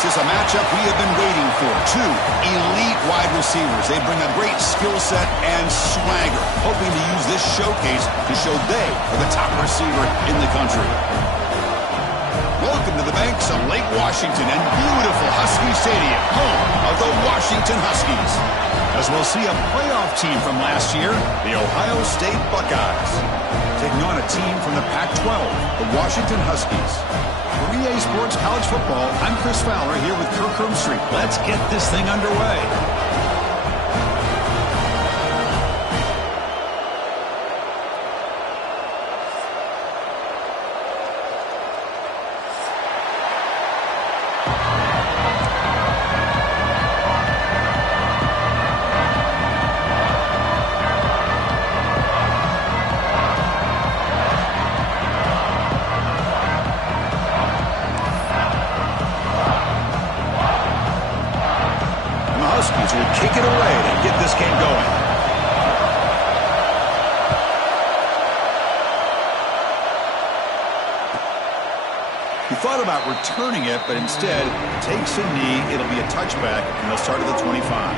This is a matchup we have been waiting for. Two elite wide receivers. They bring a great skill set and swagger, hoping to use this showcase to show they are the top receiver in the country. Welcome to the banks of Lake Washington and beautiful Husky Stadium, home of the Washington Huskies. As we'll see a playoff team from last year, the Ohio State Buckeyes, taking on a team from the Pac-12, the Washington Huskies. For EA Sports College Football, I'm Chris Fowler here with Kirk Herbstreit. Let's get this thing underway. Huskies will kick it away to get this game going. He thought about returning it, but instead takes a knee. It'll be a touchback, and they'll start at the 25.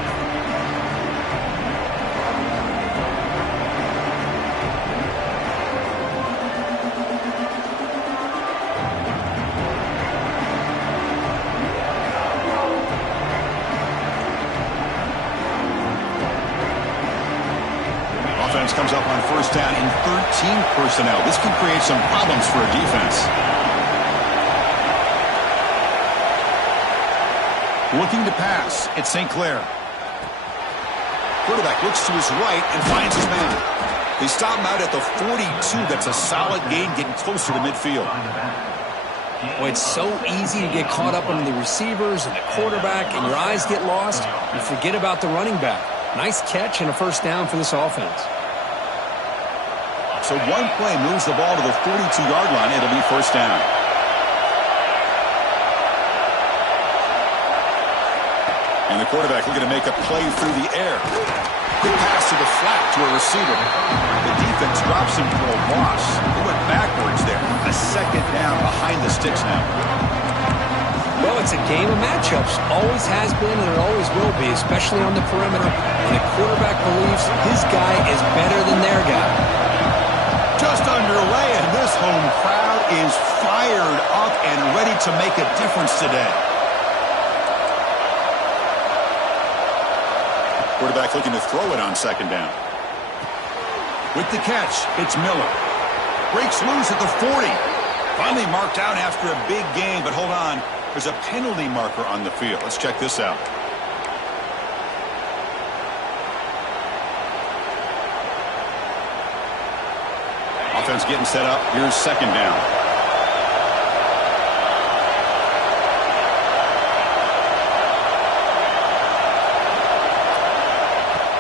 Offense comes up on first down in 13 personnel. This can create some problems for a defense. Looking to pass. It's St. Clair. Quarterback looks to his right and finds his man. They stop him out at the 42. That's a solid gain, getting closer to midfield. Well, it's so easy to get caught up on the receivers and the quarterback, and your eyes get lost. You forget about the running back. Nice catch and a first down for this offense. So one play moves the ball to the 42-yard line. It'll be first down. And the quarterback looking to make a play through the air. Quick pass to the flat to a receiver. The defense drops him for a loss. They went backwards there. A second down behind the sticks now. Well, it's a game of matchups. Always has been and it always will be, especially on the perimeter. And the quarterback believes his guy is better than their guy. Just underway, and this home crowd is fired up and ready to make a difference today. Quarterback looking to throw it on second down. With the catch, it's Miller. Breaks loose at the 40. Finally marked out after a big gain, but hold on. There's a penalty marker on the field. Let's check this out. Offense getting set up. Here's second down.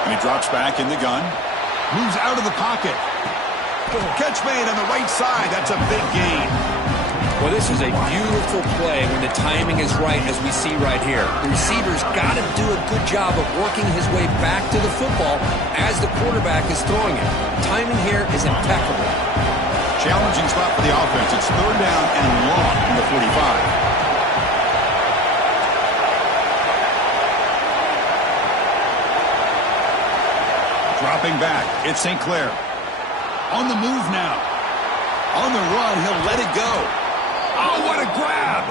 And he drops back in the gun. Moves out of the pocket. Catch made on the right side. That's a big gain. Well, this is a beautiful play when the timing is right, as we see right here. The receiver's got to do a good job of working his way back to the football as the quarterback is throwing it. Timing here is impeccable. Challenging spot for the offense. It's third down and long from the 45. Dropping back. It's St. Clair. On the move now. On the run, he'll let it go. Oh, what a grab!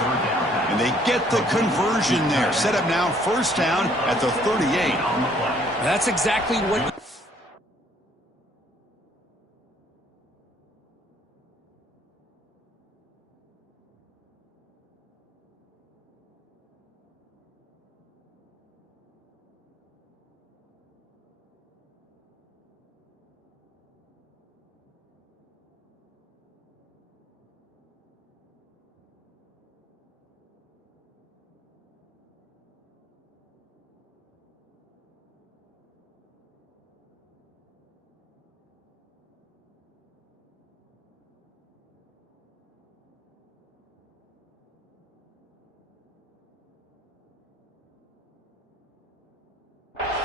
And they get the conversion there. Set up now, first down at the 38. That's exactly what...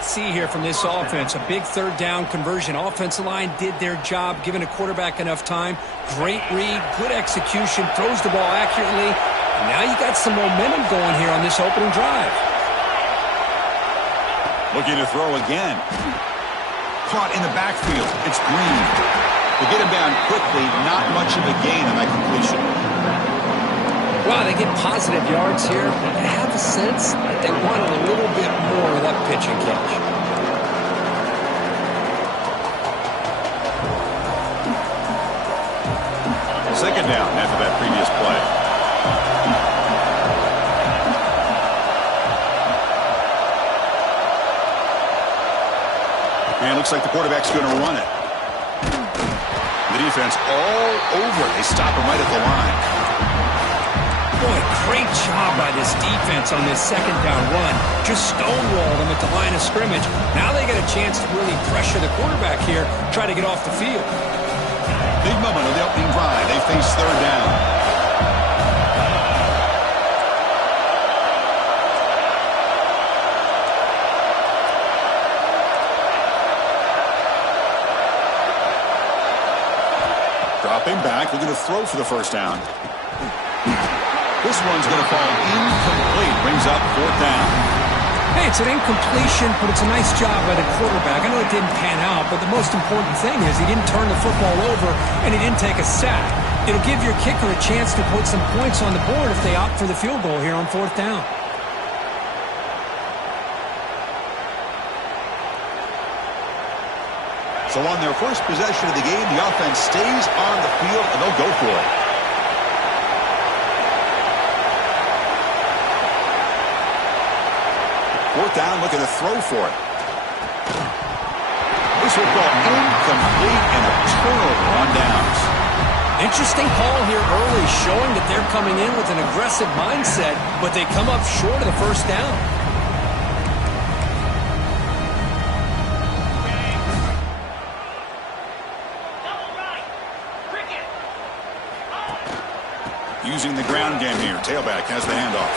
See here from this offense, a big third down conversion. Offensive line did their job, giving a quarterback enough time. Great read, good execution, throws the ball accurately, And now you got some momentum going here on this opening drive. Looking to throw again. Caught in the backfield. It's Green. They get him down quickly. Not much of a gain on that completion. Wow, they get positive yards here, but I have a sense that they wanted a little bit more of that pitch and catch. Second down after that previous play. And it looks like the quarterback's going to run it. The defense all over. They stop him right at the line. Boy, great job by this defense on this second down run. Just stonewalled them at the line of scrimmage. Now they get a chance to really pressure the quarterback here, try to get off the field. Big moment of the opening drive. They face third down. Dropping back, looking to throw for the first down. This one's going to fall incomplete. Brings up fourth down. Hey, it's an incompletion, but it's a nice job by the quarterback. I know it didn't pan out, but the most important thing is he didn't turn the football over and he didn't take a sack. It'll give your kicker a chance to put some points on the board if they opt for the field goal here on fourth down. So on their first possession of the game, the offense stays on the field and they'll go for it. Fourth down, looking to throw for it. This will fall incomplete and a turnover on downs. Interesting call here early, showing that they're coming in with an aggressive mindset, but they come up short of the first down. Using the ground game here. Tailback has the handoff.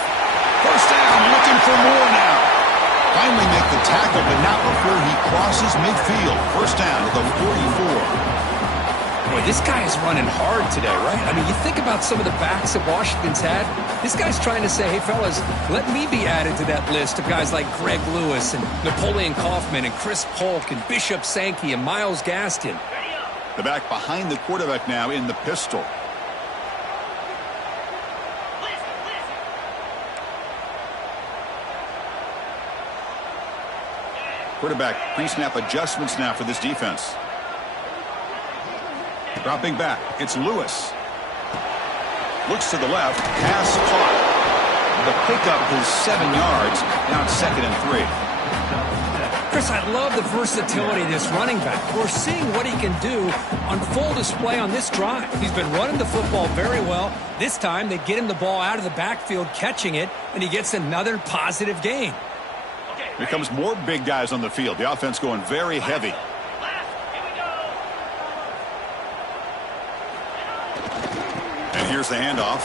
First down, looking for more now. Finally make the tackle, but not before he crosses midfield. First down at the 44. Boy, this guy is running hard today, right? I mean, you think about some of the backs that Washington's had. This guy's trying to say, hey, fellas, let me be added to that list of guys like Greg Lewis and Napoleon Kaufman and Chris Polk and Bishop Sankey and Myles Gaston. The back behind the quarterback now in the pistol. Quarterback pre-snap adjustments now for this defense. Dropping back, it's Lewis. Looks to the left, pass caught. The pickup is 7 yards, now it's 2nd and 3. Chris, I love the versatility of this running back. We're seeing what he can do on full display on this drive. He's been running the football very well. This time they get him the ball out of the backfield, catching it, and he gets another positive gain. Here comes more big guys on the field. The offense going very heavy. And here's the handoff.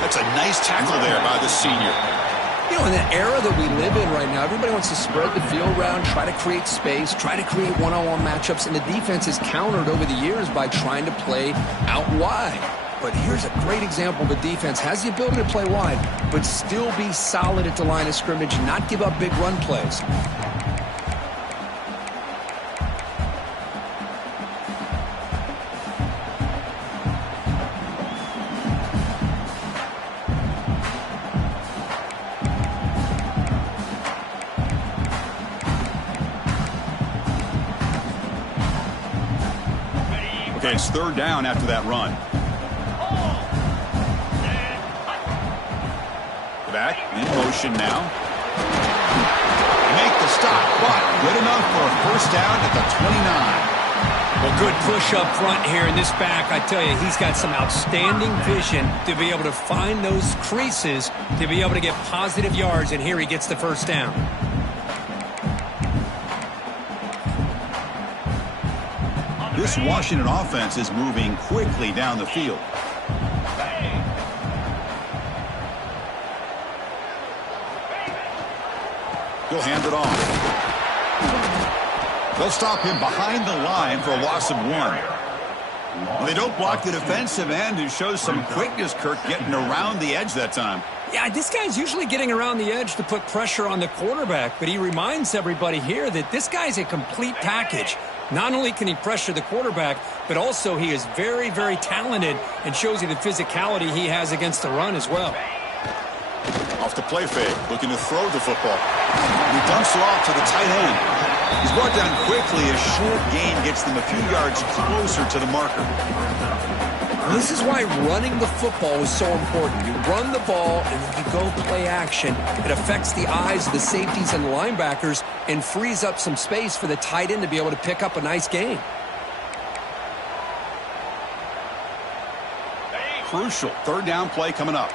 That's a nice tackle there by the senior. You know, in the era that we live in right now, everybody wants to spread the field around, try to create space, try to create one-on-one matchups, and the defense is countered over the years by trying to play out wide. But here's a great example. The defense has the ability to play wide, but still be solid at the line of scrimmage, not give up big run plays. Okay, it's third down after that run. Back in motion now. Make the stop, but good enough for a first down at the 29. Well, good push up front here in this back. I tell you, he's got some outstanding vision to be able to find those creases, to be able to get positive yards, and here he gets the first down. This Washington offense is moving quickly down the field. He'll hand it off. They'll stop him behind the line for a loss of 1. Well, they don't block the defensive end, who shows some quickness, Kirk, getting around the edge that time. Yeah, this guy's usually getting around the edge to put pressure on the quarterback, but he reminds everybody here that this guy's a complete package. Not only can he pressure the quarterback, but also he is very, very talented and shows you the physicality he has against the run as well. Off the play fake, looking to throw the football. He dumps it off to the tight end. He's brought down quickly. A short gain gets them a few yards closer to the marker. This is why running the football is so important. You run the ball and then you go play action. It affects the eyes of the safeties and linebackers and frees up some space for the tight end to be able to pick up a nice gain. Crucial third down play coming up.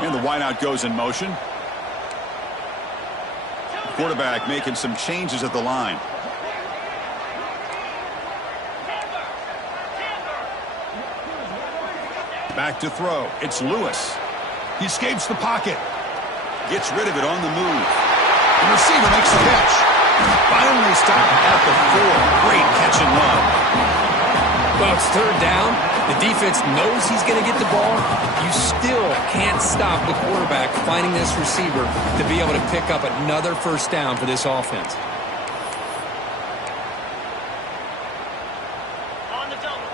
And the wideout goes in motion. The quarterback making some changes at the line. Back to throw. It's Lewis. He escapes the pocket. Gets rid of it on the move. The receiver makes the catch. Finally stopped at the 4. Great catch and run. Well, it's third down. The defense knows he's going to get the ball. You still can't stop the quarterback finding this receiver to be able to pick up another first down for this offense. On the double.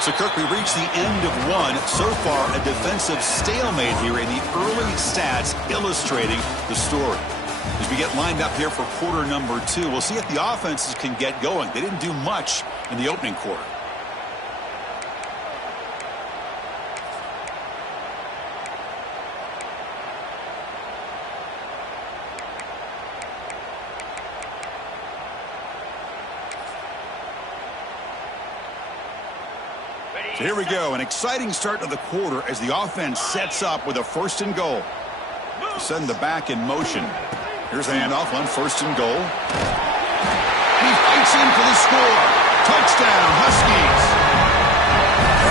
So, Kirk, we reached the end of one. So far, a defensive stalemate here in the early stats illustrating the story. As we get lined up here for quarter number 2, we'll see if the offenses can get going. They didn't do much in the opening quarter. So here we go, an exciting start to the quarter as the offense sets up with a first and goal. Send the back in motion. Here's the handoff on first and goal. He fights in for the score. Touchdown, Huskies.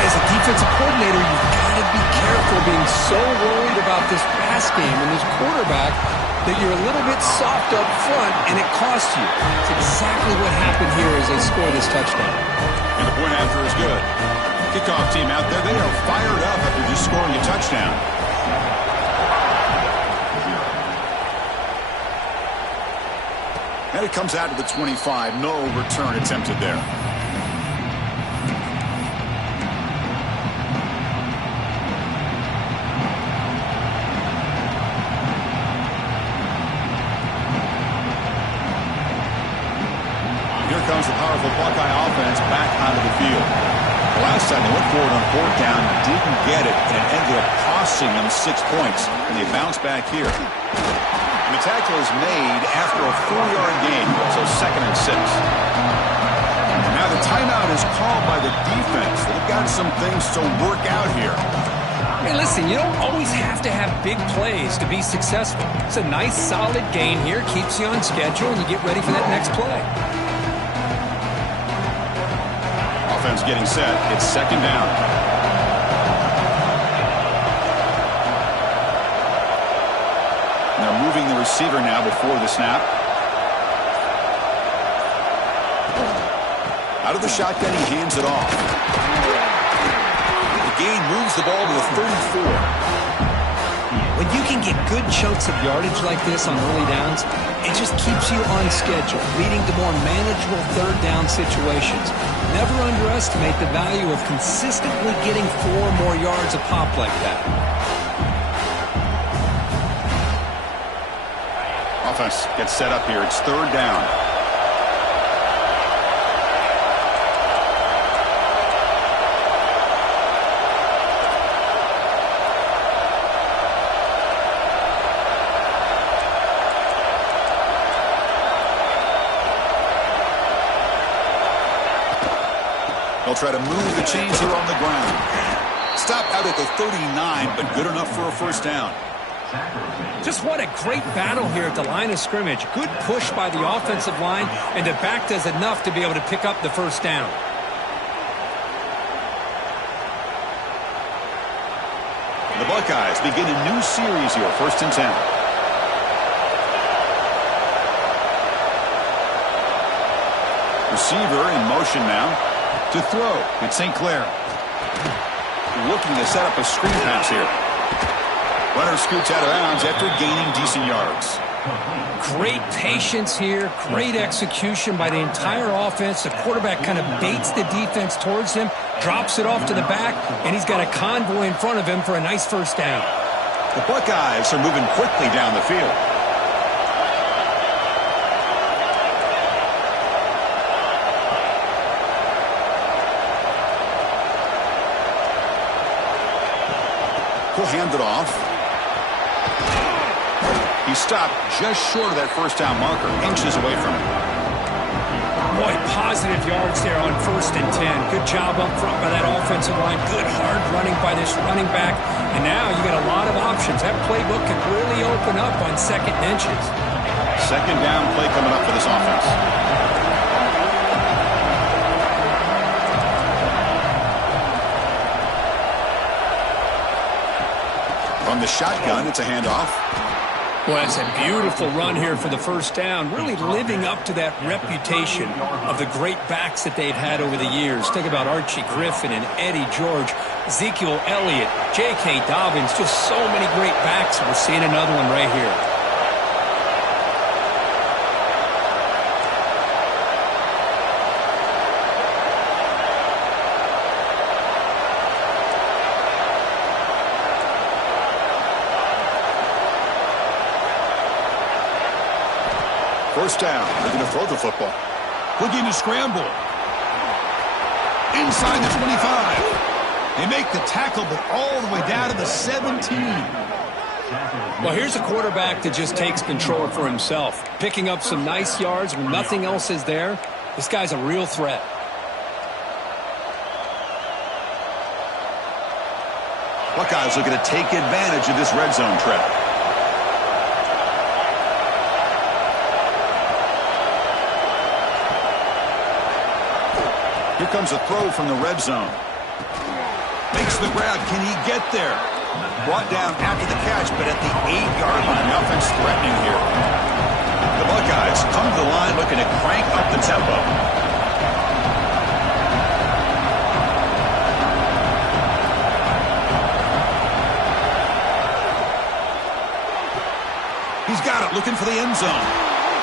As a defensive coordinator, you've got to be careful being so worried about this pass game and this quarterback that you're a little bit soft up front and it costs you. It's exactly what happened here as they score this touchdown. And the point after is good. Kickoff team out there, they are fired up after just scoring a touchdown. And it comes out to the 25. No return attempted there. Here comes the powerful Buckeye offense back onto the field. The last time they went for it on fourth down, didn't get it, and it ended up costing them 6 points. And they bounce back here. And the tackle is made after a 4-yard gain, so 2nd and 6. And now the timeout is called by the defense. They've got some things to work out here. Hey, listen, you don't always have to have big plays to be successful. It's a nice, solid gain here, keeps you on schedule, and you get ready for that next play. Offense getting set. It's 2nd down. Now moving the receiver now before the snap. Out of the shotgun, he hands it off. The gain moves the ball to the 34. When you can get good chunks of yardage like this on early downs, it just keeps you on schedule, leading to more manageable third down situations. Never underestimate the value of consistently getting 4 more yards a pop like that. Offense gets set up here. It's 3rd down. They'll try to move the chains here on the ground. Stop out at the 39, but good enough for a first down. Just what a great battle here at the line of scrimmage. Good push by the offensive line, and the back does enough to be able to pick up the first down. The Buckeyes begin a new series here, 1st and 10. Receiver in motion now to throw. It's St. Clair. Looking to set up a screen pass here. Runner scoots out of bounds after gaining decent yards. Great patience here. Great execution by the entire offense. The quarterback kind of baits the defense towards him, drops it off to the back, and he's got a convoy in front of him for a nice 1st down. The Buckeyes are moving quickly down the field. He'll hand it off. He stopped just short of that 1st down marker, inches away from it. Boy, positive yards there on 1st and 10. Good job up front by that offensive line. Good hard running by this running back. And now you got a lot of options. That playbook could really open up on 2nd and inches. 2nd down play coming up for this offense. From the shotgun, it's a handoff. Well, it's a beautiful run here for the 1st down, really living up to that reputation of the great backs that they've had over the years. Think about Archie Griffin and Eddie George, Ezekiel Elliott, J.K. Dobbins, just so many great backs, and we're seeing another one right here. First down. They're going to throw the football. Looking to scramble. Inside the 25. They make the tackle, but all the way down to the 17. Well, here's a quarterback that just takes control for himself. Picking up some nice yards when nothing else is there. This guy's a real threat. Buckeyes looking to take advantage of this red zone trap. Here comes a throw from the red zone. Makes the grab. Can he get there? Brought down after the catch, but at the 8-yard line. The offense threatening here. The Buckeyes come to the line looking to crank up the tempo. He's got it, looking for the end zone.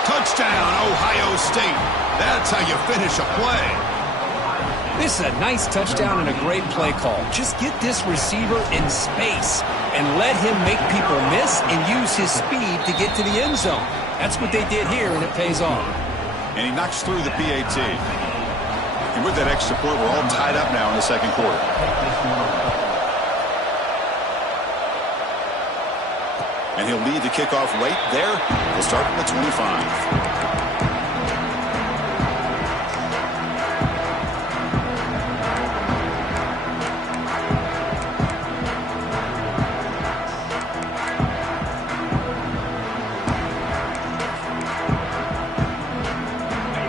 Touchdown, Ohio State. That's how you finish a play. This is a nice touchdown and a great play call. Just get this receiver in space and let him make people miss and use his speed to get to the end zone. That's what they did here, and it pays off. And he knocks through the PAT. And with that extra point, we're all tied up now in the 2nd quarter. And he'll lead the kickoff right there. He'll start from the 25.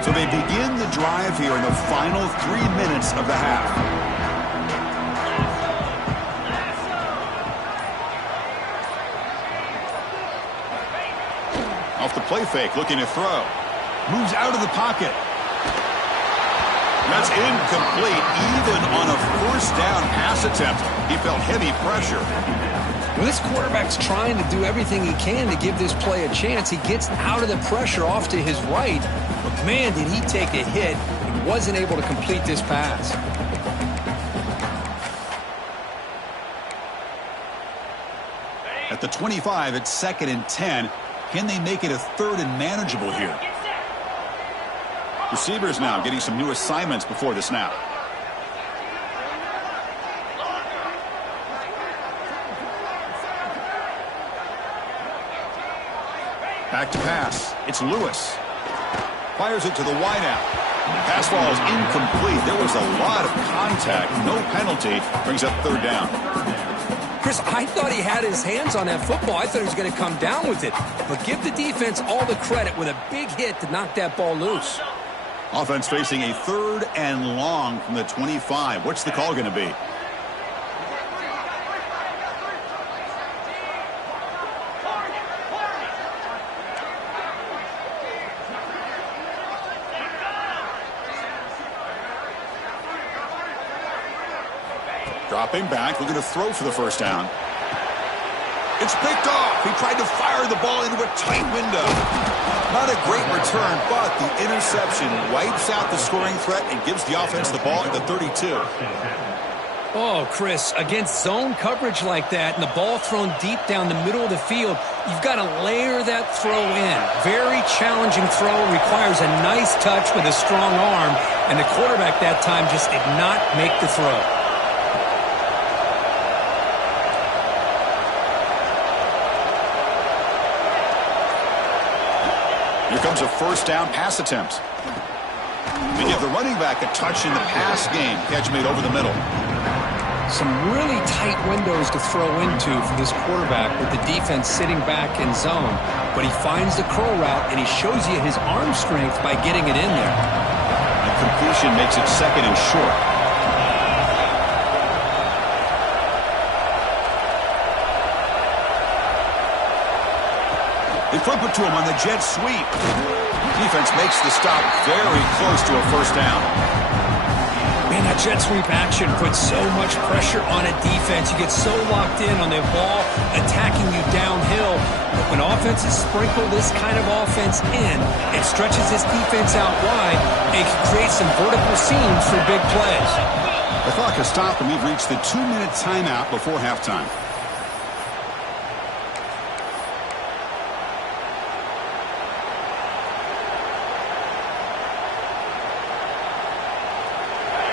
So they begin the drive here in the final 3 minutes of the half. Off the play fake, looking to throw. Moves out of the pocket. That's incomplete. Even on a 1st down pass attempt, he felt heavy pressure. Well, this quarterback's trying to do everything he can to give this play a chance. He gets out of the pressure off to his right. But, man, did he take a hit and wasn't able to complete this pass. At the 25, it's 2nd and 10. Can they make it a 3rd and manageable here? Receivers now getting some new assignments before the snap. Back to pass. It's Lewis. Fires it to the wideout. Pass ball is incomplete. There was a lot of contact. No penalty. Brings up 3rd down. Chris, I thought he had his hands on that football. I thought he was going to come down with it. But give the defense all the credit with a big hit to knock that ball loose. Offense facing a 3rd and long from the 25. What's the call going to be? Dropping back, looking to throw for the first down. It's picked off. He tried to fire the ball into a tight window. Not a great return, but the interception wipes out the scoring threat and gives the offense the ball at the 32. Oh, Chris, against zone coverage like that and the ball thrown deep down the middle of the field, you've got to layer that throw in. Very challenging throw, requires a nice touch with a strong arm, and the quarterback that time just did not make the throw. Here comes a first down pass attempt. They give the running back a touch in the pass game. Catch made over the middle. Some really tight windows to throw into for this quarterback with the defense sitting back in zone. But he finds the curl route, and he shows you his arm strength by getting it in there. The completion makes it second and short. They flip it to him on the jet sweep. Defense makes the stop very close to a first down. Man, that jet sweep action puts so much pressure on a defense. You get so locked in on their ball attacking you downhill. But when offenses sprinkle this kind of offense in, it stretches this defense out wide and can create some vertical seams for big plays. The clock has stopped, and we've reached the 2-minute timeout before halftime.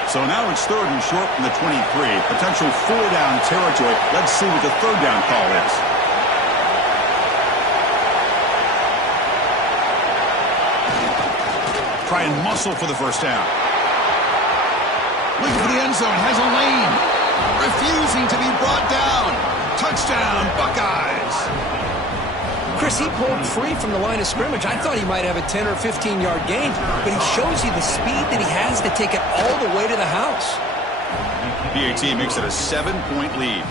So now it's third and short from the 23. Potential 4-down territory. Let's see what the third down call is. Try and muscle for the first down. Looking for the end zone. Has a lane. Refusing to be brought down. Touchdown, Buckeyes. Chris, he broke free from the line of scrimmage. I thought he might have a 10 or 15-yard gain, but he shows you the speed that he has to take it all the way to the house. PAT makes it a 7-point lead.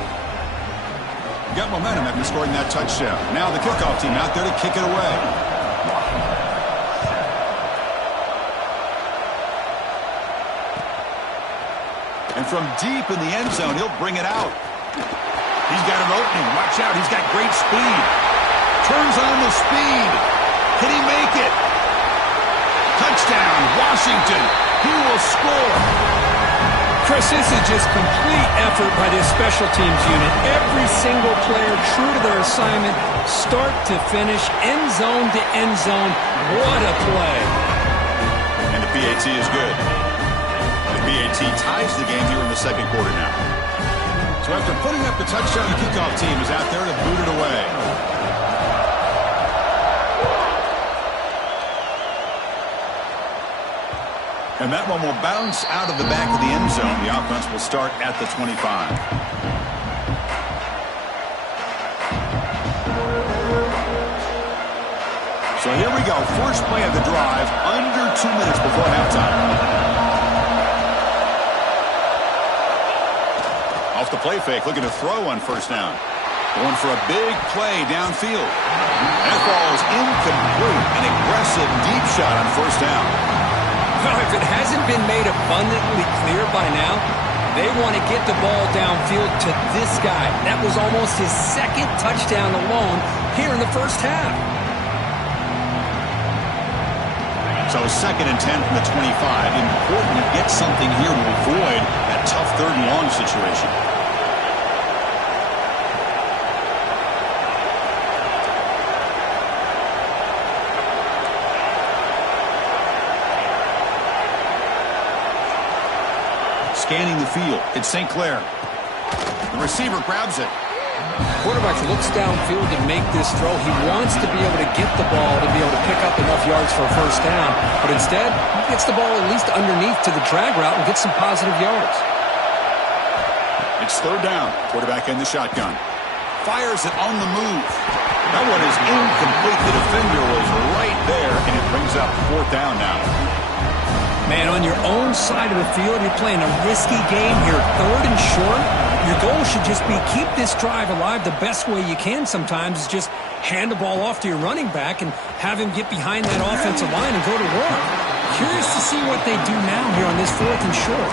Got momentum after scoring that touchdown. Now the kickoff team out there to kick it away. And from deep in the end zone, he'll bring it out. He's got an opening. Watch out. He's got great speed. Turns on the speed. Can he make it? Touchdown, Washington. He will score. Chris, this is just complete effort by this special teams unit. Every single player true to their assignment, start to finish, end zone to end zone. What a play. And the PAT is good. The PAT ties the game here in the second quarter now. So after putting up the touchdown, the kickoff team is out there to boot it away. And that one will bounce out of the back of the end zone. The offense will start at the 25. So here we go. First play of the drive, under 2 minutes before halftime. Off the play fake, looking to throw on first down. Going for a big play downfield. That ball is incomplete. An aggressive deep shot on first down. If it hasn't been made abundantly clear by now, they want to get the ball downfield to this guy. That was almost his second touchdown alone here in the first half. So second and 10 from the 25. Important to get something here to avoid that tough third and long situation. Scanning the field. It's St. Clair. The receiver grabs it. Quarterback looks downfield to make this throw. He wants to be able to get the ball to be able to pick up enough yards for a first down. But instead, he gets the ball at least underneath to the drag route and gets some positive yards. It's third down. Quarterback in the shotgun. Fires it on the move. That one is incomplete. The defender was right there, and it brings up fourth down now. Man, on your own side of the field, you're playing a risky game here. Third and short, your goal should just be keep this drive alive the best way you can sometimes is just hand the ball off to your running back and have him get behind that offensive line and go to work. Curious to see what they do now here on this fourth and short.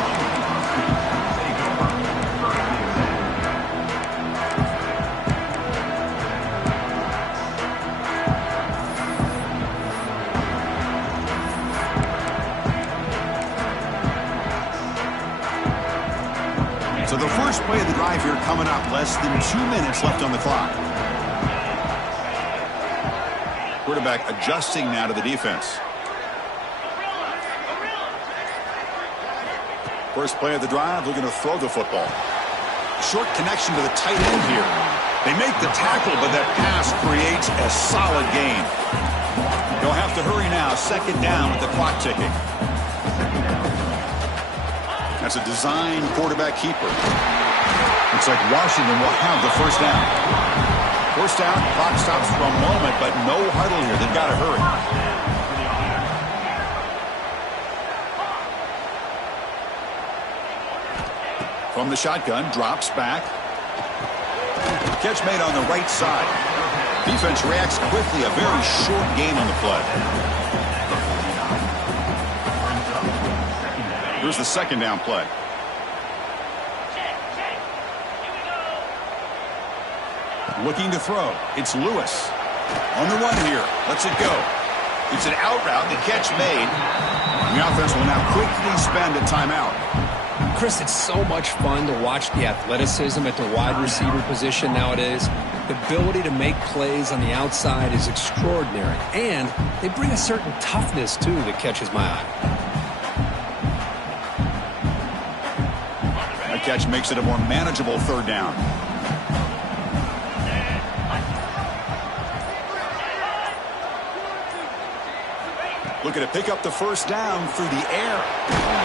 play of the drive here coming up. Less than 2 minutes left on the clock. Quarterback adjusting now to the defense. First play of the drive, looking to throw the football. Short connection to the tight end here. They make the tackle, but that pass creates a solid gain. They'll have to hurry now. Second down with the clock ticking. That's a design quarterback keeper. Looks like Washington will have the first down. First down, clock stops for a moment, but no huddle here. They've got to hurry. From the shotgun, drops back. Catch made on the right side. Defense reacts quickly. A very short gain on the play. Here's the second down play. Looking to throw. It's Lewis. On the run here. Lets it go. It's an out route. The catch made. And the offense will now quickly spend a timeout. Chris, it's so much fun to watch the athleticism at the wide receiver position nowadays. The ability to make plays on the outside is extraordinary. And they bring a certain toughness, too, that catches my eye. That catch makes it a more manageable third down. Looking to pick up the first down through the air.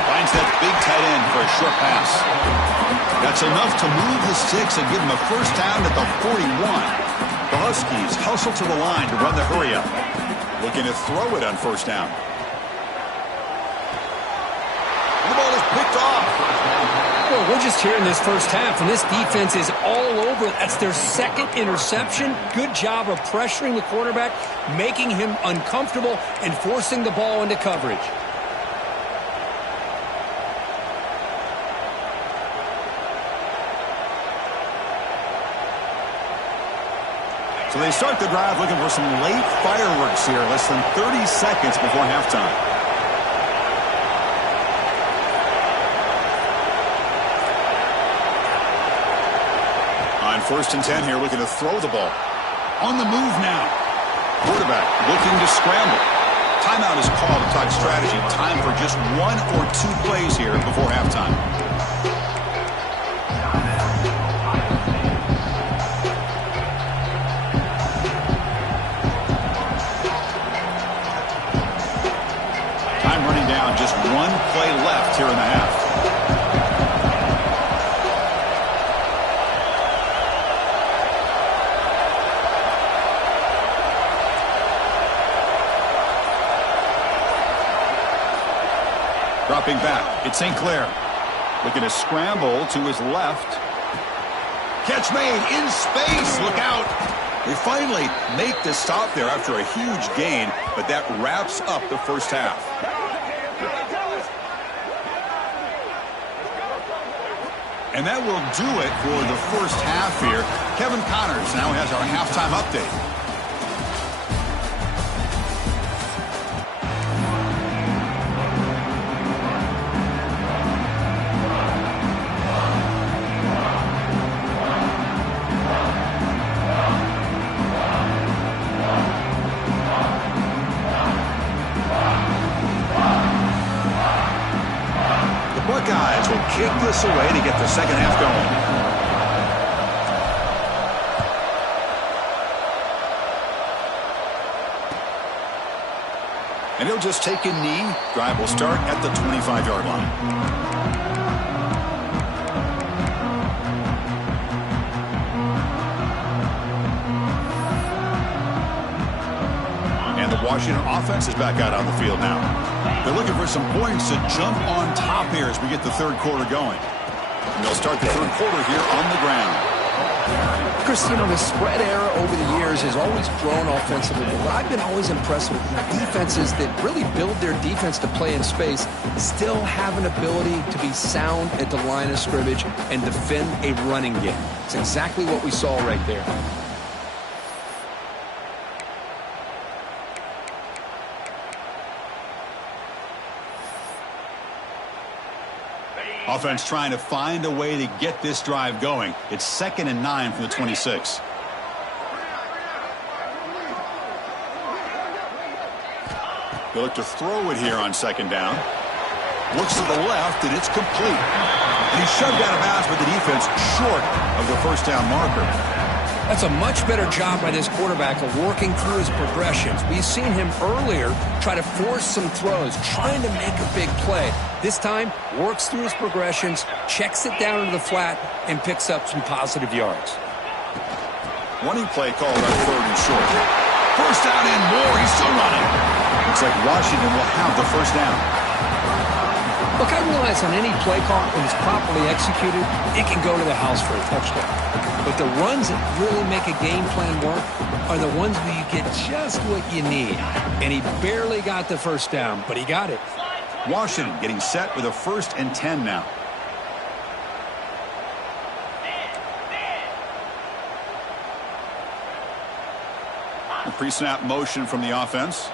Finds that big tight end for a short pass. That's enough to move the sticks and give him a first down at the 41. The Huskies hustle to the line to run the hurry up. Looking to throw it on first down. And the ball is picked off. Well, we're just here in this first half, and this defense is all over. That's their second interception. Good job of pressuring the quarterback, making him uncomfortable, and forcing the ball into coverage. So they start the drive looking for some late fireworks here, less than 30 seconds before halftime. On 1st and 10 here, looking to throw the ball. On the move now. Quarterback looking to scramble. Timeout is called to talk strategy. Time for just 1 or 2 plays here before halftime. Time running down. Just 1 play left here in the half. Dropping back, it's St. Clair. Looking to scramble to his left. Catch made in space, look out. They finally make the stop there after a huge gain, but that wraps up the first half. And that will do it for the first half here. Kevin Connors now has our halftime update. Buckeyes will kick this away to get the second half going. And he'll just take a knee. Drive will start at the 25-yard line. And the Washington offense is back out on the field now. They're looking for some points to jump on top here as we get the third quarter going. And they'll start the third quarter here on the ground. Chris, you know, the spread era over the years has always grown offensively, but what I've been always impressed with defenses that really build their defense to play in space still have an ability to be sound at the line of scrimmage and defend a running game. It's exactly what we saw right there. Offense trying to find a way to get this drive going. It's 2nd and 9 from the 26. They look to throw it here on 2nd down. Looks to the left, and it's complete. And he's shoved out of bounds with the defense short of the first down marker. That's a much better job by this quarterback of working through his progressions. We've seen him earlier try to force some throws, trying to make a big play. This time, works through his progressions, checks it down into the flat, and picks up some positive yards. Running play called on 3rd and short. First down and more. He's still running. Looks like Washington will have the first down. Look, I realize on any play call, when it's properly executed, it can go to the house for a touchdown. But the runs that really make a game plan work are the ones where you get just what you need. And he barely got the first down, but he got it. Washington getting set with a 1st and 10 now. A pre-snap motion from the offense.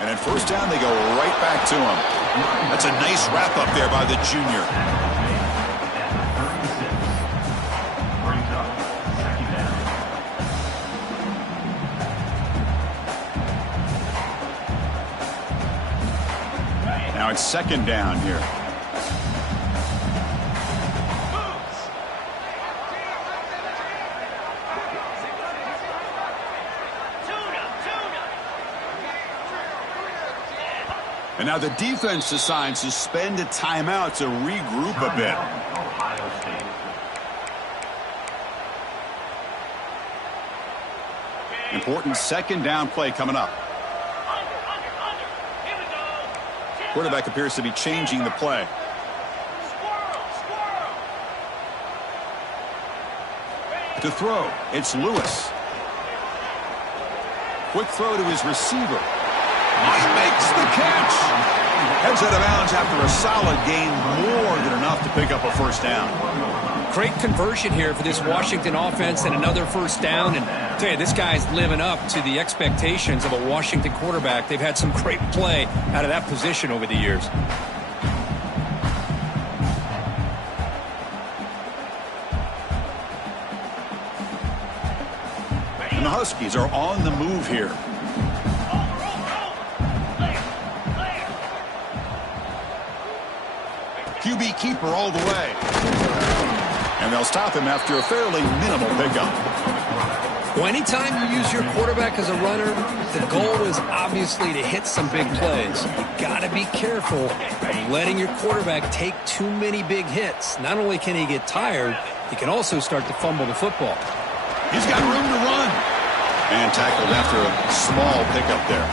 And at first down, they go right back to him. That's a nice wrap up there by the junior. Now it's 2nd down here. And now the defense decides to spend a timeout to regroup a bit. Important 2nd down play coming up. Quarterback appears to be changing the play. To throw, it's Lewis. Quick throw to his receiver. He makes the catch. Heads out of bounds after a solid gain, more than enough to pick up a first down. Great conversion here for this Washington offense and another first down. And I tell you, this guy's living up to the expectations of a Washington quarterback. They've had some great play out of that position over the years. And the Huskies are on the move here. QB keeper all the way. And they'll stop him after a fairly minimal pickup. Well, anytime you use your quarterback as a runner, the goal is obviously to hit some big plays. You got to be careful of letting your quarterback take too many big hits. Not only can he get tired, he can also start to fumble the football. He's got room to run. And tackled after a small pickup there.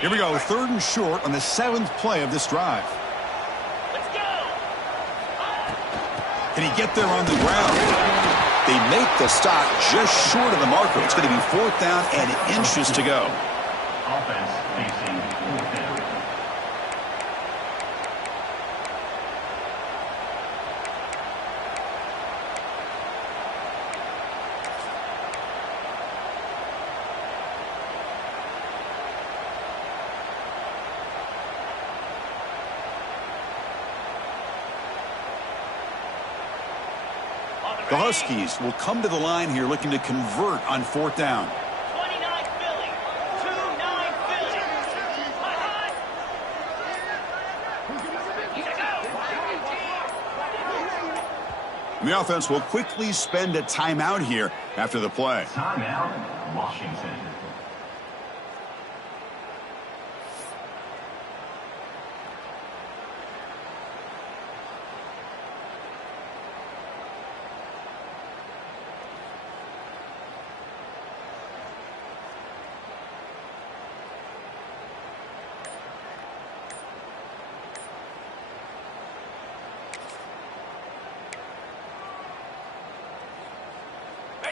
Here we go, 3rd and short on the 7th play of this drive. Let's go. Can he get there on the ground? They make the stop just short of the marker. It's going to be 4th down and inches to go. Offense facing 4th down. The Huskies will come to the line here looking to convert on 4th down. 29 Philly. 2-9 Philly. And the offense will quickly spend a timeout here after the play. Timeout, Washington.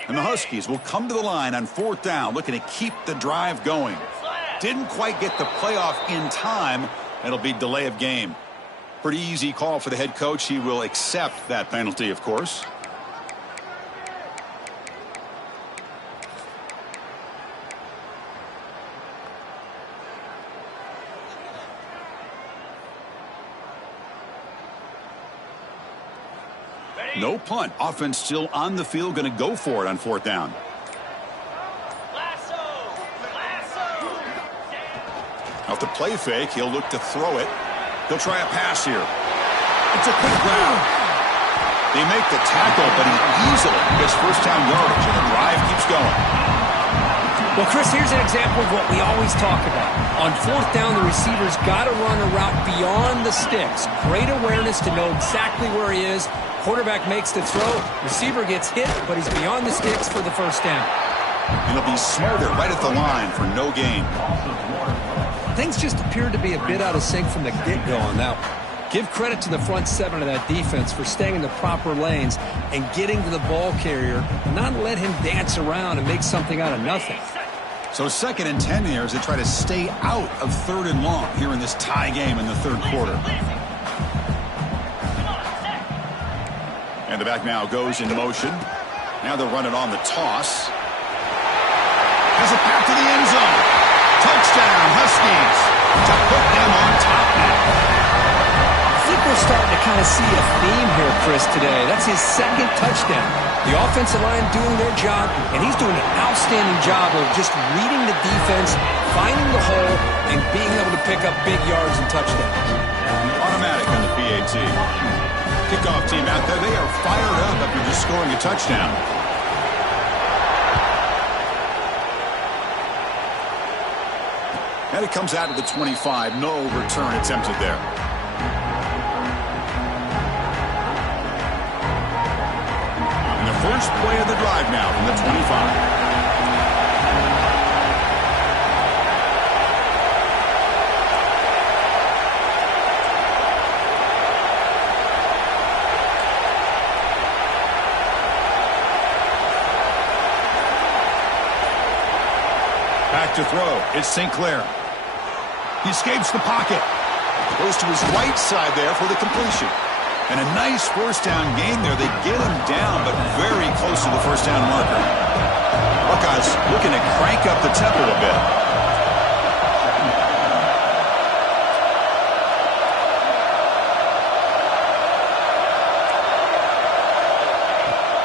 And the Huskies will come to the line on 4th down, looking to keep the drive going. Didn't quite get the playoff in time. It'll be delay of game. Pretty easy call for the head coach. He will accept that penalty, of course. No punt. Offense still on the field, going to go for it on 4th down. Off the play fake, he'll look to throw it. He'll try a pass here. It's a quick grab. They make the tackle, but he easily gets first down yardage, and the drive keeps going. Well, Chris, here's an example of what we always talk about. On 4th down, the receiver's got to run a route beyond the sticks. Great awareness to know exactly where he is. Quarterback makes the throw. Receiver gets hit, but he's beyond the sticks for the first down. And he'll be smarter right at the line for no gain. Things just appeared to be a bit out of sync from the get-go on that one. Give credit to the front 7 of that defense for staying in the proper lanes and getting to the ball carrier, not let him dance around and make something out of nothing. So 2nd and 10 here as they try to stay out of 3rd and long here in this tie game in the 3rd quarter. And the back now goes in motion. Now they'll run it on the toss. Has it back to the end zone. Touchdown, Huskies, to put them on top now. I think we're starting to kind of see a theme here, Chris, today. That's his 2nd touchdown. The offensive line doing their job, and he's doing an outstanding job of just reading the defense, finding the hole, and being able to pick up big yards and touchdowns. Automatic on the PAT. Kickoff team out there, they are fired up after just scoring a touchdown. And it comes out of the 25. No return attempted there. And the first play of the drive now from the 25. Back to throw. It's Sinclair. He escapes the pocket. Goes to his right side there for the completion. And a nice first down gain there. They get him down, but very close to the first down marker. Buckeyes looking to crank up the tempo a bit.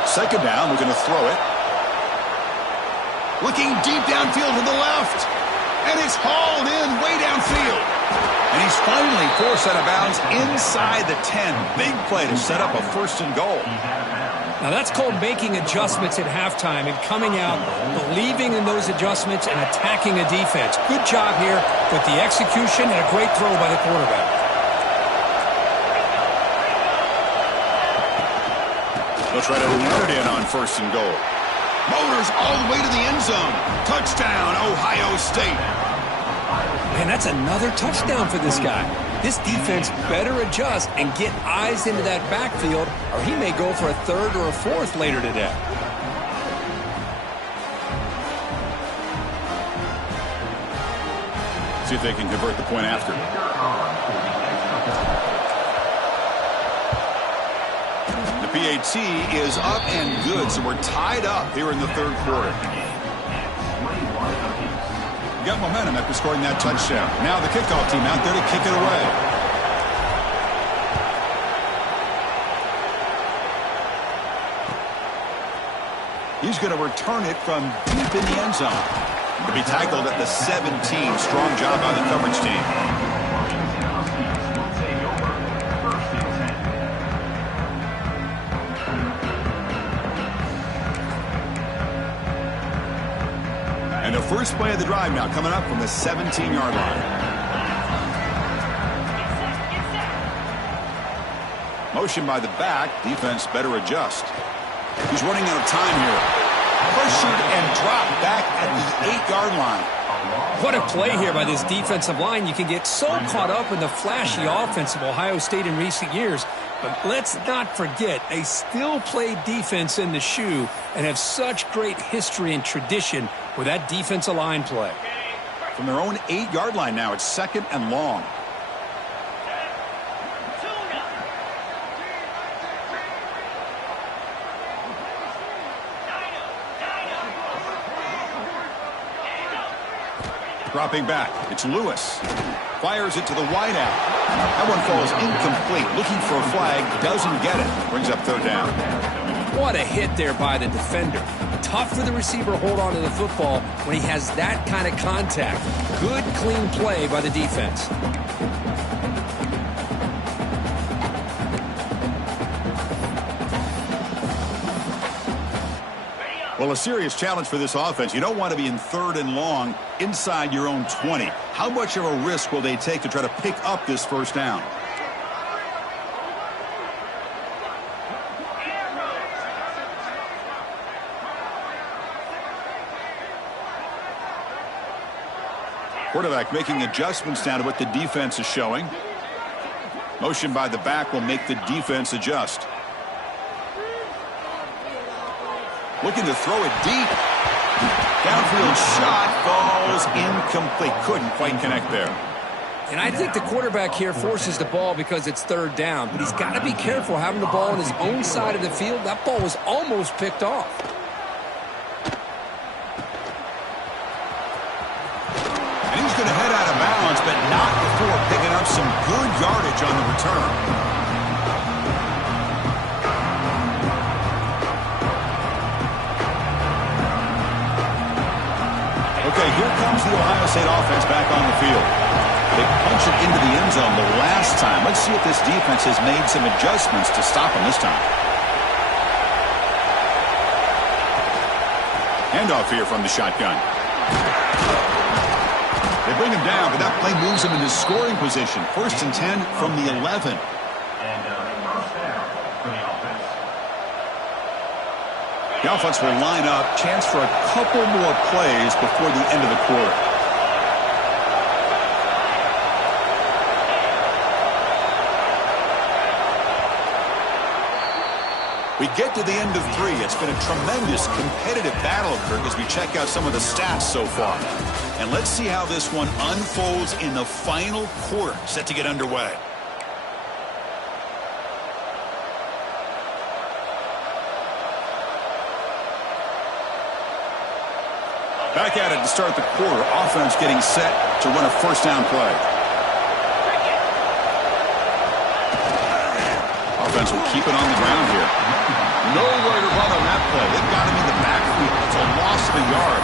Second down, looking to throw it. Looking deep downfield to the left. And it's hauled in way downfield. And he's finally forced out of bounds inside the 10. Big play to set up a 1st and goal. Now that's called making adjustments at halftime and coming out, believing in those adjustments and attacking a defense. Good job here with the execution and a great throw by the quarterback. They'll try to run it in on 1st and goal. Motors all the way to the end zone. Touchdown, Ohio State. Man, that's another touchdown for this guy. This defense better adjust and get eyes into that backfield, or he may go for a 3rd or a 4th later today. See if they can convert the point after. PAT is up and good, so we're tied up here in the 3rd quarter. Got momentum after scoring that touchdown. Now the kickoff team out there to kick it away. He's going to return it from deep in the end zone. To be tackled at the 17. Strong job by the coverage team. And the first play of the drive now coming up from the 17-yard line. Motion by the back. Defense better adjust. He's running out of time here. Pressured and dropped back at the 8-yard line. What a play here by this defensive line. You can get so caught up in the flashy offense of Ohio State in recent years. But let's not forget, they still play defense in the shoe and have such great history and tradition with that defensive line play. From their own 8-yard line now, it's 2nd and long. Dropping back, it's Lewis. Fires it to the wideout. That one falls incomplete. Looking for a flag, doesn't get it. Brings up 3rd down. What a hit there by the defender. Tough for the receiver to hold on to the football when he has that kind of contact. Good, clean play by the defense. Well, a serious challenge for this offense. You don't want to be in 3rd and long inside your own 20. How much of a risk will they take to try to pick up this 1st down? Quarterback making adjustments now to what the defense is showing. Motion by the back will make the defense adjust. Looking to throw it deep. Downfield shot falls incomplete. Couldn't quite connect there. And I think the quarterback here forces the ball because it's 3rd down. But he's got to be careful having the ball on his own side of the field. That ball was almost picked off. And he's going to head out of bounds, but not before picking up some good yardage on the return. Okay, here comes the Ohio State offense back on the field. They punch it into the end zone the last time. Let's see if this defense has made some adjustments to stop them this time. Handoff here from the shotgun. They bring him down, but that play moves him into scoring position. 1st and 10 from the 11. The offense will line up. Chance for a couple more plays before the end of the quarter. We get to the end of 3. It's been a tremendous competitive battle, Kirk, as we check out some of the stats so far. And let's see how this one unfolds in the final quarter, set to get underway. Back at it to start the quarter. Offense getting set to run a 1st down play. Offense will keep it on the ground here. Nowhere to run on that play. They've got him in the backfield. It's a loss of a yard.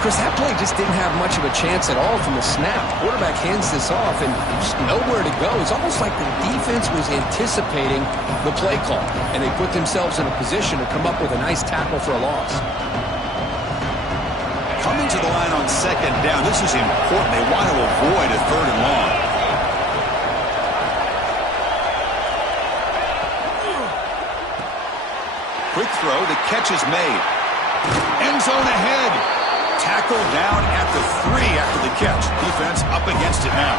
Chris, that play just didn't have much of a chance at all from the snap. Quarterback hands this off and just nowhere to go. It's almost like the defense was anticipating the play call, and they put themselves in a position to come up with a nice tackle for a loss. Coming to the line on 2nd down. This is important. They want to avoid a 3rd and long. Quick throw. The catch is made. End zone ahead. Tackled down at the 3 after the catch. Defense up against it now.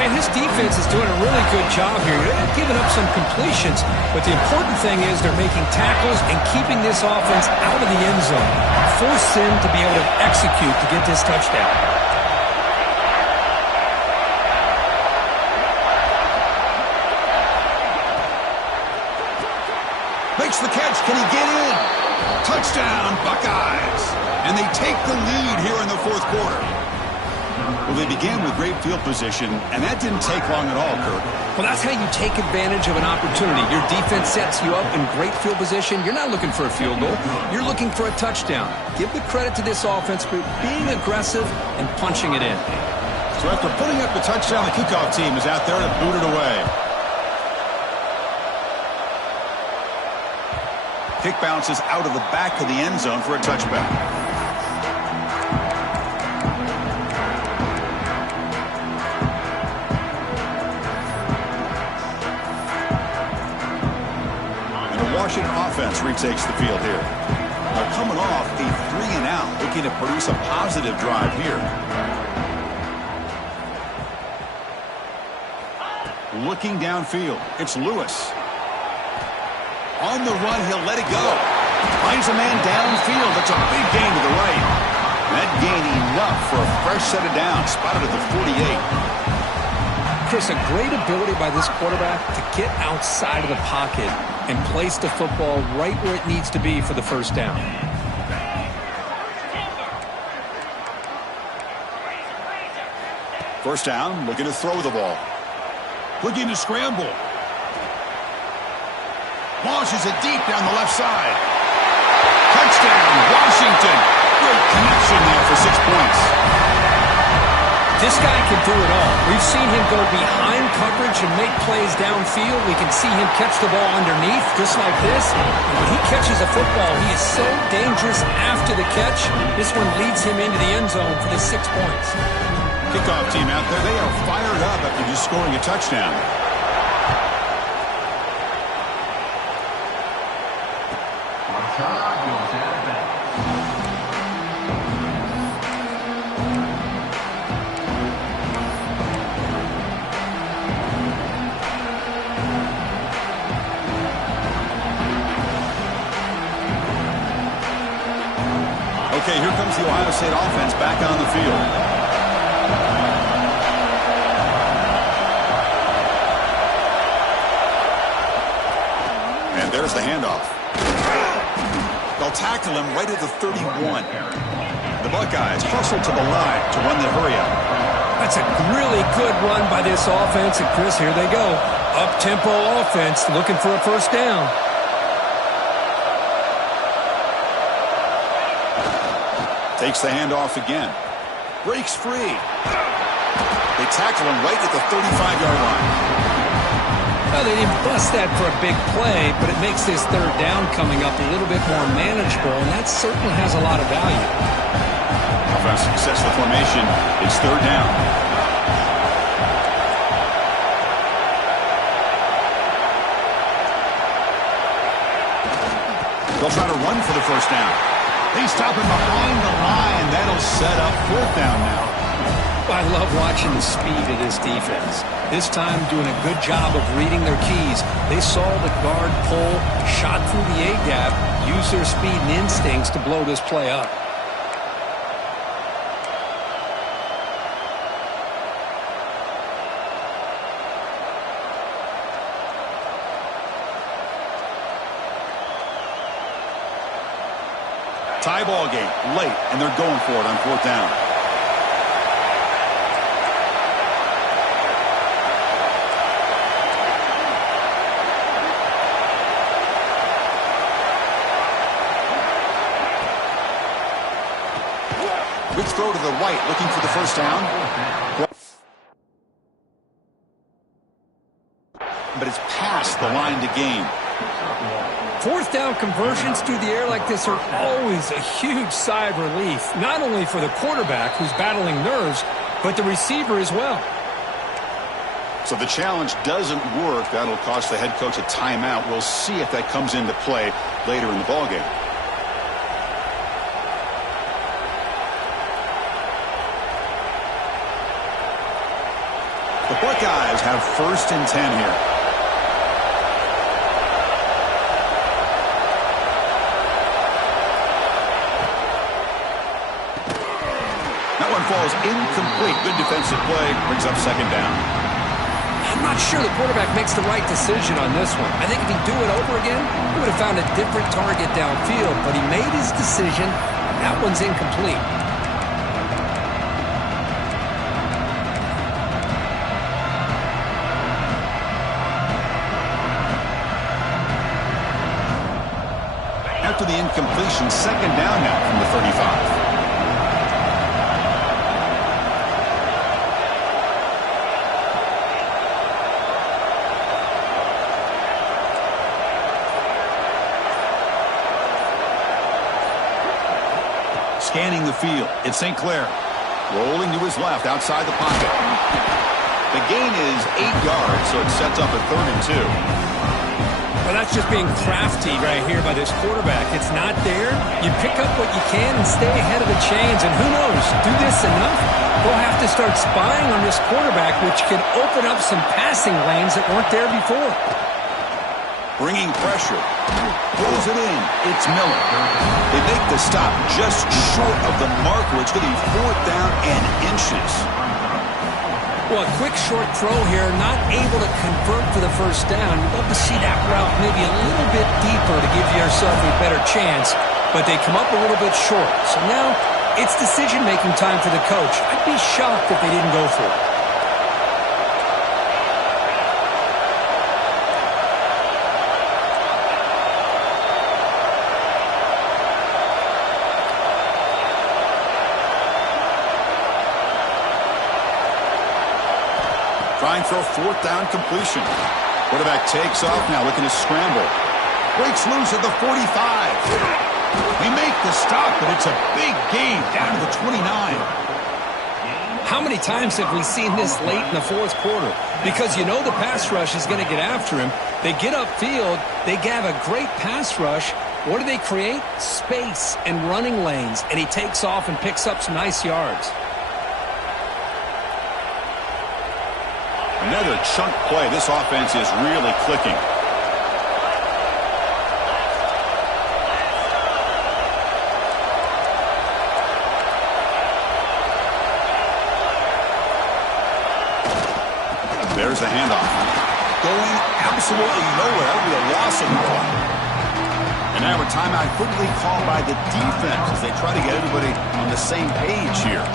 And this defense is doing a really good job here. They're giving up some completions, but the important thing is they're making tackles and keeping this offense out of the end zone. Force them to be able to execute to get this touchdown. Makes the catch. Can he get in? Touchdown, Buckeyes. And they take the lead here in the 4th quarter. Well, they began with great field position, and that didn't take long at all, Kirk. Well, that's how you take advantage of an opportunity. Your defense sets you up in great field position. You're not looking for a field goal. You're looking for a touchdown. Give the credit to this offense for being aggressive and punching it in. So after putting up the touchdown, the kickoff team is out there to boot it away. Kick bounces out of the back of the end zone for a touchback. And the Washington offense retakes the field here. Now coming off a 3-and-out, looking to produce a positive drive here. Looking downfield, it's Lewis. On the run, he'll let it go. Finds a man downfield. That's a big gain to the right. That gain enough for a fresh set of downs. Spotted at the 48. Chris, a great ability by this quarterback to get outside of the pocket and place the football right where it needs to be for the first down. First down, looking to throw the ball. Looking to scramble. Launches it deep down the left side. Touchdown, Washington. Great connection there for 6 points. This guy can do it all. We've seen him go behind coverage and make plays downfield. We can see him catch the ball underneath, just like this. And when he catches a football, he is so dangerous after the catch. This one leads him into the end zone for the 6 points. Kickoff team out there, they are fired up after just scoring a touchdown. Okay, here comes the Ohio State offense back on the field. There's the handoff. They'll tackle him right at the 31. The Buckeyes hustle to the line to run the hurry up. That's a really good run by this offense. And, Chris, here they go. Up-tempo offense looking for a first down. Takes the handoff again. Breaks free. They tackle him right at the 35-yard line. Well, they didn't bust that for a big play, but it makes this third down coming up a little bit more manageable, and that certainly has a lot of value. Offense successful formation. It's third down. They'll try to run for the first down. They stop him behind the line. That'll set up fourth down now. I love watching the speed of this defense. This time doing a good job of reading their keys. They saw the guard pull, shot through the A-gap, used their speed and instincts to blow this play up. Tie ball game late, and they're going for it on fourth down. Quick throw to the right, looking for the first down. But it's past the line to gain. Fourth down conversions through the air like this are always a huge sigh of relief, not only for the quarterback who's battling nerves, but the receiver as well. So the challenge doesn't work. That'll cost the head coach a timeout. We'll see if that comes into play later in the ballgame. The Buckeyes have first and 10 here. That one falls incomplete. Good defensive play. Brings up second down. I'm not sure the quarterback makes the right decision on this one. I think if he'd do it over again, he would have found a different target downfield, but he made his decision. That one's incomplete. After the incompletion, second down now from the 35. Scanning the field, it's St. Clair. Rolling to his left outside the pocket. The gain is 8 yards, so it sets up a 3rd and 2. Well, that's just being crafty right here by this quarterback. It's not there. You pick up what you can and stay ahead of the chains. And who knows, do this enough, we'll have to start spying on this quarterback, which can open up some passing lanes that weren't there before. Bringing pressure. Pulls it in. It's Miller. They make the stop just short of the marker. It's going to be 4th down and inches. Well, a quick short throw here, not able to convert for the first down. You'd love to see that route maybe a little bit deeper to give yourself a better chance, but they come up a little bit short. So now it's decision-making time for the coach. I'd be shocked if they didn't go for it. Trying for a 4th down completion. Quarterback takes off now, looking to scramble. Breaks loose at the 45. They make the stop, but it's a big gain down to the 29. How many times have we seen this late in the 4th quarter? Because you know the pass rush is going to get after him. They get upfield. They have a great pass rush. What do they create? Space and running lanes. And he takes off and picks up some nice yards. Another chunk play. This offense is really clicking. There's the handoff. Going absolutely nowhere with a loss of the ball. And now a timeout quickly called by the defense as they try to get everybody on the same page here.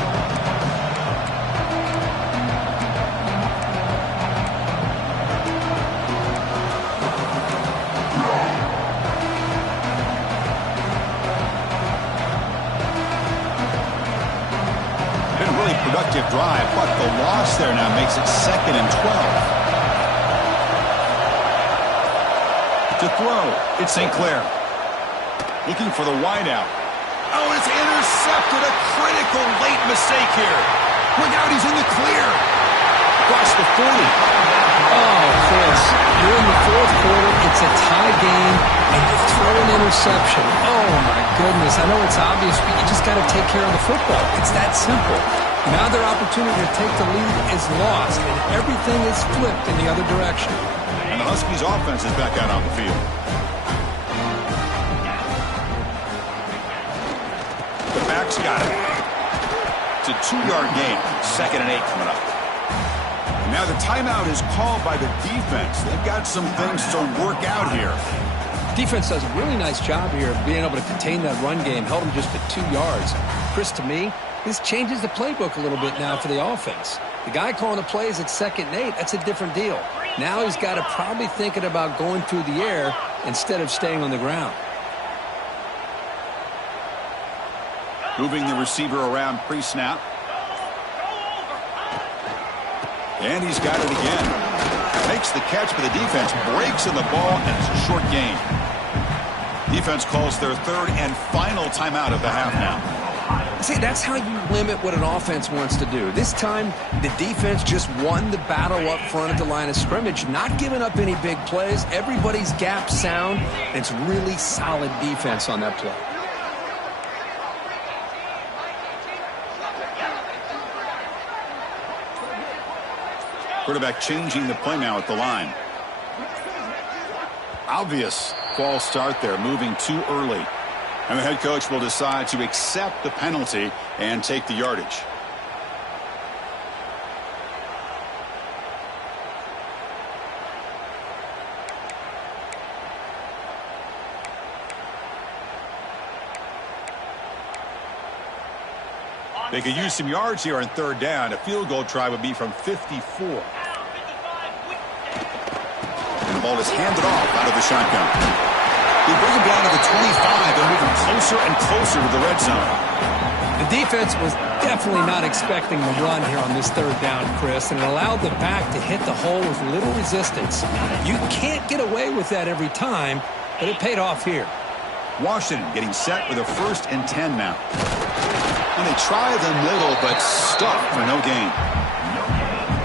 Productive drive, but the loss there now makes it 2nd and 12. To throw, it's St. Clair. Looking for the wideout. Oh, it's intercepted. A critical late mistake here. Look out, he's in the clear. Across the 40. Oh, Chris, you're in the 4th quarter. It's a tie game, and you throw an interception. Oh, my goodness. I know it's obvious, but you just got to take care of the football. It's that simple. Now their opportunity to take the lead is lost, and everything is flipped in the other direction. And the Huskies' offense is back out on the field. The back's got it. It's a 2-yard gain. 2nd and 8 coming up. And now the timeout is called by the defense. They've got some things to work out here. Defense does a really nice job here of being able to contain that run game. Held them just at 2 yards. Chris, to me, this changes the playbook a little bit now for the offense. The guy calling the plays at 2nd and 8, that's a different deal. Now he's got to probably thinking about going through the air instead of staying on the ground. Moving the receiver around pre-snap. And he's got it again. Makes the catch, but the defense breaks in the ball, and it's a short gain. Defense calls their 3rd and final timeout of the half now. See, that's how you limit what an offense wants to do. This time, the defense just won the battle up front at the line of scrimmage, not giving up any big plays. Everybody's gap sound. It's really solid defense on that play. Quarterback changing the play now at the line. Obvious false start there, moving too early. And the head coach will decide to accept the penalty and take the yardage. They could use some yards here on 3rd down. A field goal try would be from 54. And the ball is handed off out of the shotgun. They bring him down to the 25. They're moving closer and closer to the red zone. The defense was definitely not expecting the run here on this 3rd down, Chris, and it allowed the back to hit the hole with little resistance. You can't get away with that every time, but it paid off here. Washington getting set with a 1st and 10 now. And they try the middle, but stuck for no gain.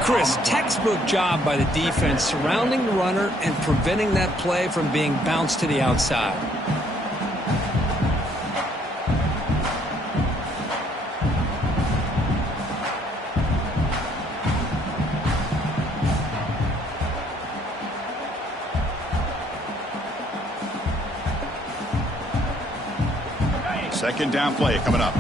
Chris, textbook job by the defense surrounding the runner and preventing that play from being bounced to the outside. Second down play coming up.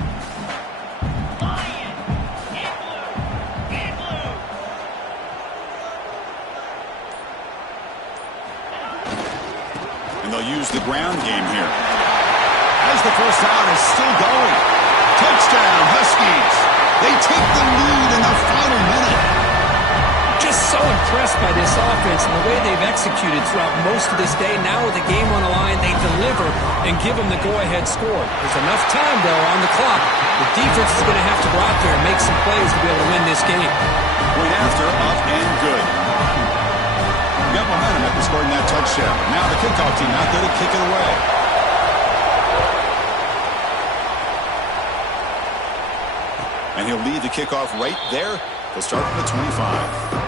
And they'll use the ground game here. As the first down is still going. Touchdown, Huskies. They take the lead in the final minute. Just so impressed by this offense and the way they've executed throughout most of this day. Now with the game on the line, they deliver and give them the go-ahead score. There's enough time, though, on the clock. The defense is going to have to go out there and make some plays to be able to win this game. Point after, up and good. Got momentum after scoring that touchdown. Now the kickoff team out there to kick it away. And he'll lead the kickoff right there. He'll start from the 25.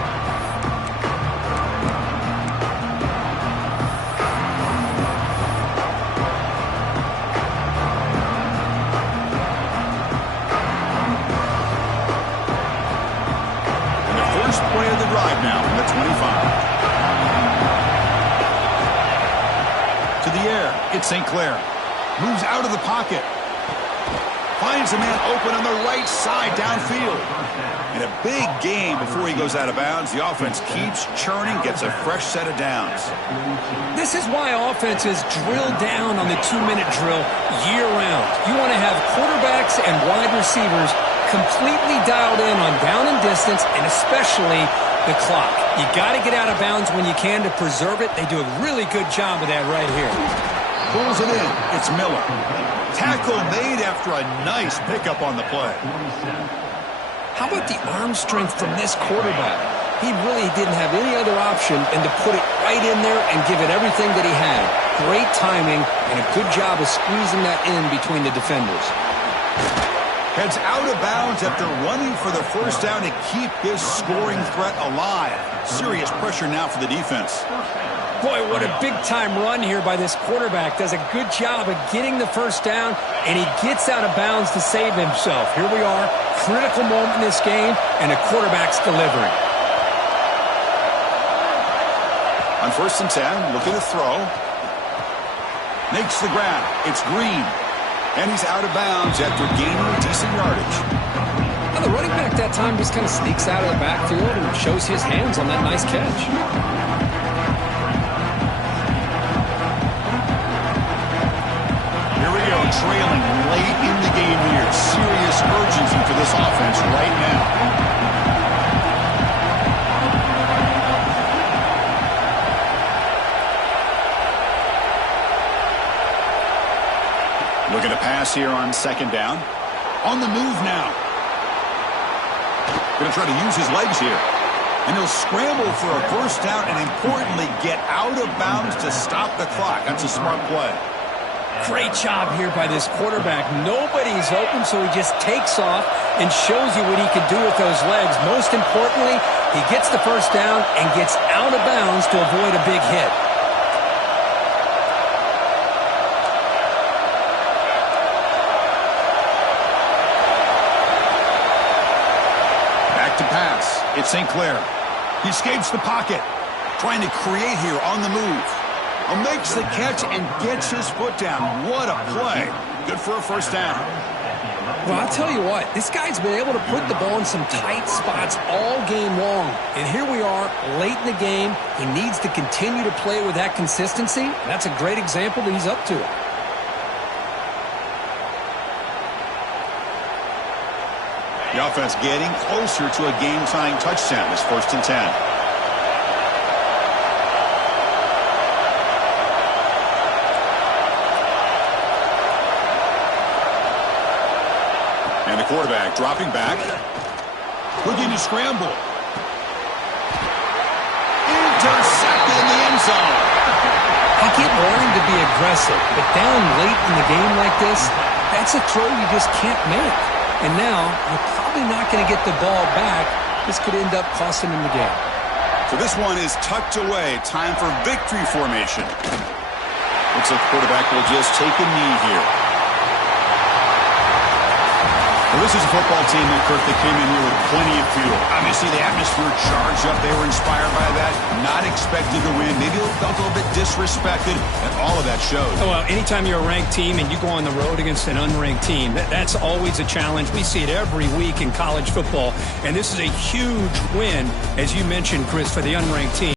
Play of the drive now from the 25. To the air, it's St. Clair. Moves out of the pocket. Finds a man open on the right side downfield. In a big game before he goes out of bounds, the offense keeps churning, gets a fresh set of downs. This is why offenses drill down on the 2-minute drill year-round. You want to have quarterbacks and wide receivers completely dialed in on down and distance, and especially the clock. You got to get out of bounds when you can to preserve it. They do a really good job of that right here. Pulls it in. It's Miller. Tackle made after a nice pickup on the play. How about the arm strength from this quarterback? He really didn't have any other option than to put it right in there and give it everything that he had. Great timing and a good job of squeezing that in between the defenders. Heads out of bounds after running for the first down to keep his scoring threat alive. Serious pressure now for the defense. Boy, what a big-time run here by this quarterback. Does a good job of getting the first down, and he gets out of bounds to save himself. Here we are, critical moment in this game, and the quarterback's delivering. On 1st and 10, looking to throw. Makes the grab. It's Green. And he's out of bounds after gaining decent yardage. Now the running back that time just kind of sneaks out of the backfield and shows his hands on that nice catch. Here we go, trailing late in the game here. Serious urgency for this offense right now. Looking to pass here on 2nd down. On the move now. Going to try to use his legs here. And he'll scramble for a first down and, importantly, get out of bounds to stop the clock. That's a smart play. Great job here by this quarterback. Nobody's open, so he just takes off and shows you what he can do with those legs. Most importantly, he gets the first down and gets out of bounds to avoid a big hit. To pass. It's St. Clair. He escapes the pocket. Trying to create here on the move. Makes the catch and gets his foot down. What a play. Good for a first down. Well, I'll tell you what. This guy's been able to put the ball in some tight spots all game long. And here we are, late in the game. He needs to continue to play with that consistency. That's a great example that he's up to it. The offense getting closer to a game-tying touchdown. It's 1st and 10. And the quarterback dropping back. Looking to scramble. Intercepted in the end zone. I get wanting to be aggressive, but down late in the game like this, that's a throw you just can't make. And now, you're probably not going to get the ball back. This could end up costing him the game. So this one is tucked away. Time for victory formation. Looks like the quarterback will just take a knee here. Well, this is a football team, Kirk, that came in here with plenty of fuel. Obviously, the atmosphere charged up. They were inspired by that. Not expected to win. Maybe they felt a little bit disrespected, and all of that showed. Well, anytime you're a ranked team and you go on the road against an unranked team, that's always a challenge. We see it every week in college football, and this is a huge win, as you mentioned, Chris, for the unranked team.